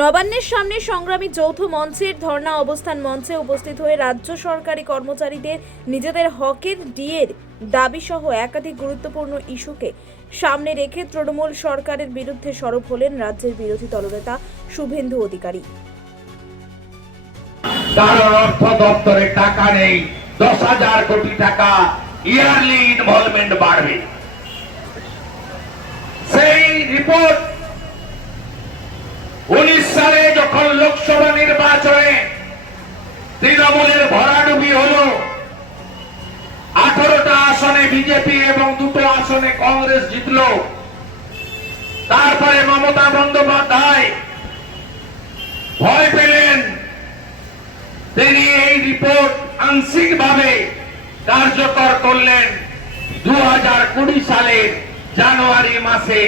নবান্নের সামনে সংগ্রামী যৌথ মঞ্চের ধর্ণা অবস্থান মঞ্চে উপস্থিত হয়ে রাজ্য সরকারি কর্মচারীদের নিজেদের হকের ডিএর দাবি সহ একাধিক গুরুত্বপূর্ণ ইস্যুকে সামনে রেখে তৃণমূল সরকারের বিরুদ্ধে সরব হলেন রাজ্যের বিরোধী দলনেতা শুভেন্দু অধিকারী। কারণ অর্থ দপ্তরে টাকা নেই, 10,000 কোটি টাকা ইয়ারলি ইনভলভমেন্ট বাড়বে। সেই রিপোর্ট 19 সালে যখন লোকসভা নির্বাচনে তৃণমূলের ভরাডুবি হলো, 18টা আসনে বিজেপি এবং 2টো আসনে কংগ্রেস জিতলো। তারপরে মমতা বন্দ্যোপাধ্যায় ভয় পেলেন, তিনি এই রিপোর্ট আংশিকভাবে কার্যকর করলেন। 2020 সালের জানুয়ারি মাসে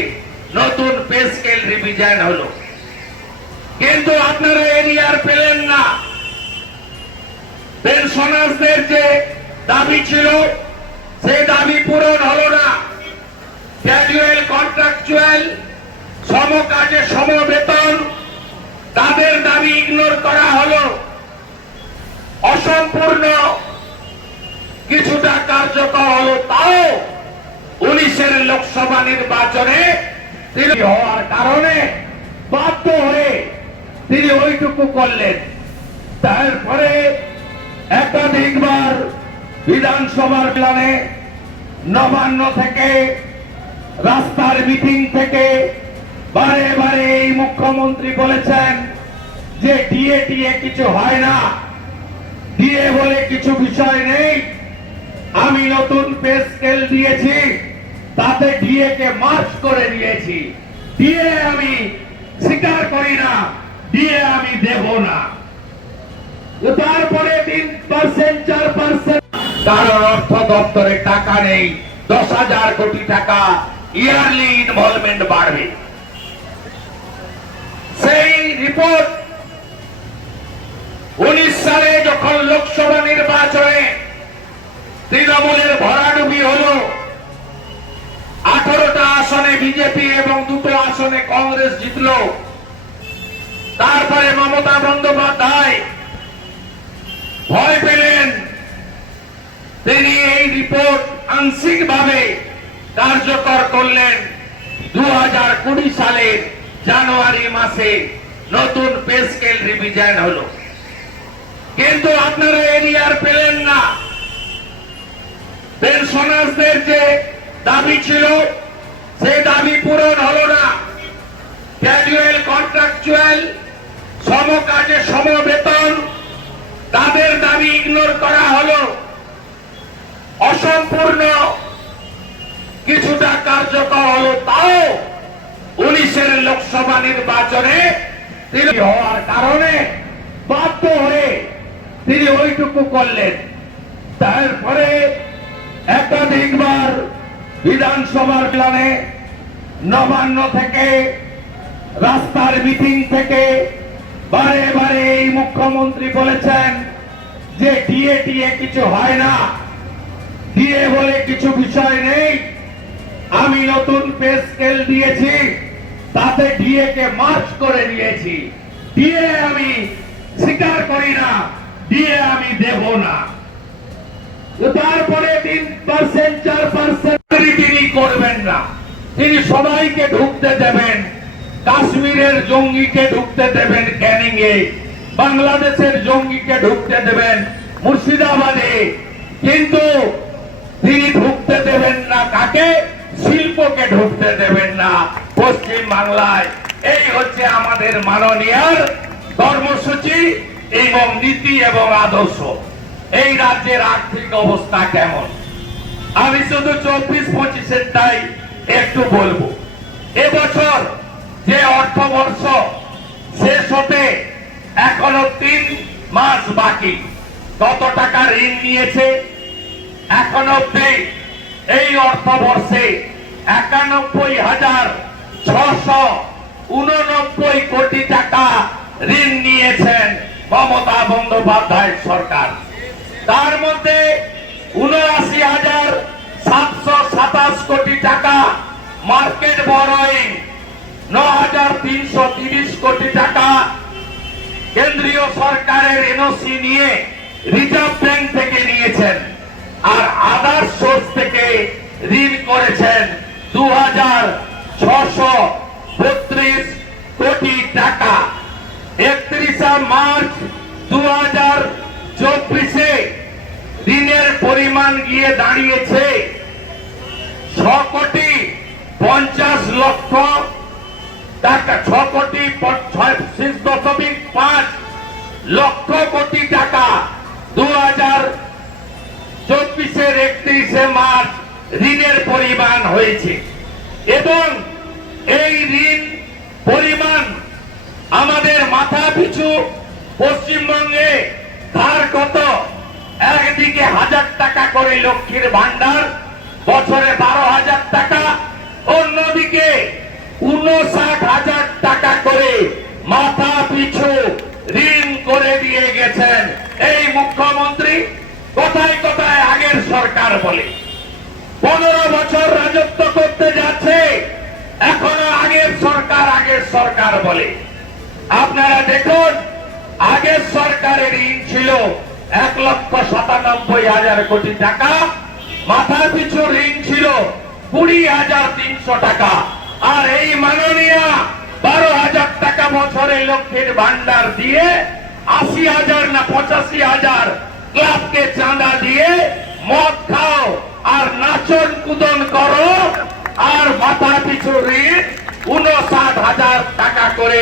নতুন পে স্কেল রিভিশন হলো, কিন্তু আপনারা এরিয়ার পেলেন না। পেনশনারদের যে দাবি ছিল সেই দাবি পূরণ হলো না। ক্যাজুয়াল কন্ট্রাকচুয়াল সমকাজে সমবেতন তাদের দাবি ইগনোর করা হলো। অসম্পূর্ণ কিছুটা কার্যকর হলো, তাও 19-এর লোকসভা নির্বাচনে তিনি হওয়ার কারণে বাধ্য হয়ে তিনি ওইটুকু করলেন। তারপরে একাধিকবার বিধানসভার প্ল্যানে, নবান্ন থেকে, রাস্তার মিটিং থেকে বারে বারে এই মুখ্যমন্ত্রী বলেছেন যে ডিএ কিছু হয় না, ডিএ বলে কিছু বিষয় নেই। আমি নতুন পে স্কেল দিয়েছি, তাতে ডিএ কে মার্চ করে দিয়েছি। ডিএ আমি স্বীকার করি না, ডিএ আমি দেব না। তারপরে 3%, 4%, কারণ অর্থ দপ্তরে টাকা নেই, 10,000 কোটি টাকা ইয়ারলি ইনভলভমেন্ট বাড়বে। সেই রিপোর্ট 19 সালে যখন লোকসভা নির্বাচনে তৃণমূলের ভরাডুবি হলো, 18টা আসনে বিজেপি এবং 2টো আসনে কংগ্রেস জিতলো। তারপরে মমতা বন্দ্যোপাধ্যায় ভয় পেলেন, তিনি এই রিপোর্ট আংশিকভাবে কার্যকর করলেন। 2020 সালের জানুয়ারি মাসে নতুন পে স্কেল রিভিশন হলো, কিন্তু আপনারা এরিয়ার পেলেন না। পেনশনারদের যে দাবি ছিল সেই দাবি পূরণ হলো না। ক্যাজুয়াল কন্ট্রাকচুয়াল সমকাজে সমবেতন তাদের দাবি ইগনোর করা হলো। অসম্পূর্ণ কিছুটা কার্যকর হলো, তাও 19-এর লোকসভা নির্বাচনে তিনি হওয়ার কারণে বাধ্য হয়ে তিনি ওইটুকু করলেন। তারপরে একাধিকবার বিধানসভার প্ল্যানে, নবান্ন থেকে, রাস্তার মিটিং থেকে বারে বারে এই মুখ্যমন্ত্রী বলেছেন যে ডিএ কিছু হয় না, ডিএ বলে কিছু বিষয় নেই। আমি নতুন পে স্কেল দিয়েছি, তাতে ডিএ কে মার্চ করে দিয়েছি। ডিএ আমি স্বীকার করি না, ডিএ আমি দেব না। তারপরে 3%, 4% তিনি করবেন না। তিনি সবাইকে ঢুকতে দেবেন, কাশ্মীরের জঙ্গিকে ঢুকতে দেবেন ক্যানিং এ, বাংলাদেশের জঙ্গিকে ঢুকতে দেবেন মুর্শিদাবাদে, কিন্তু তিনি ঢুকতে দেবেন না কাকে? শিল্পকে ঢুকতে দেবেন না পশ্চিম বাংলায়। এই হচ্ছে আমাদের মাননীয়ার কর্মসূচি এবং নীতি এবং আদর্শ। এই রাজ্যের আর্থিক অবস্থা কেমন আমি শুধু 24-25-এরটাই একটু বলবো। এবছর যে অর্থবর্ষ শেষ হতে এখনো 3 মাস বাকি, কত টাকা ঋণ নিয়েছে এখন অব্দি? এই অর্থবর্ষে 91,689 কোটি টাকা ঋণ নিয়েছেন মমতা বন্দ্যোপাধ্যায় সরকার। তার মধ্যে 79,727 কোটি টাকা মার্কেট বরোয়িং, 9,330 কোটি টাকা সরকারের এনওসি নিয়ে রিজার্ভ ব্যাংক থেকে নিয়েছেন আর আদার সোর্স থেকে ঋণ করেছেন 2,632 কোটি টাকা। 31 মার্চ 2024 ঋণের পরিমাণ গিয়ে দাঁড়িয়েছে 6,50,00,000 টাকা, 6,6.5 লক্ষ কোটি টাকা 2024 31 মার্চ ঋণের পরিমাণ হয়েছে। এবং এই ঋণ পরিমাণ আমাদের মাথা পিছু পশ্চিমবঙ্গে ধার কত? একদিকে 1,000 টাকা করে লক্ষ্মীর ভান্ডার, বছরে 12,000 টাকা, অন্যদিকে 59,000 টাকা করে মাথা পিছু ঋণ করে দিয়ে গেছেন এই মুখ্যমন্ত্রী। কোথায় কোথায় আগের সরকার বলে, 15 বছর রাজত্ব করতে যাচ্ছে, এখনো আগের সরকার বলে। আপনারা দেখুন, আগের সরকারের ঋণ ছিল 1,97,000 কোটি টাকা, মাথা পিছু ঋণ ছিল 20,300 টাকা। আর এই মাননীয় 12,000 টাকা বছরে লক্ষ্মীর ভান্ডার দিয়ে 80,000 না 85,000 ক্লাবকে চাঁদা দিয়ে মদ খাও আর নাচন কুদন করো, আর মাথা পিছু ঋণ 59,000 টাকা করে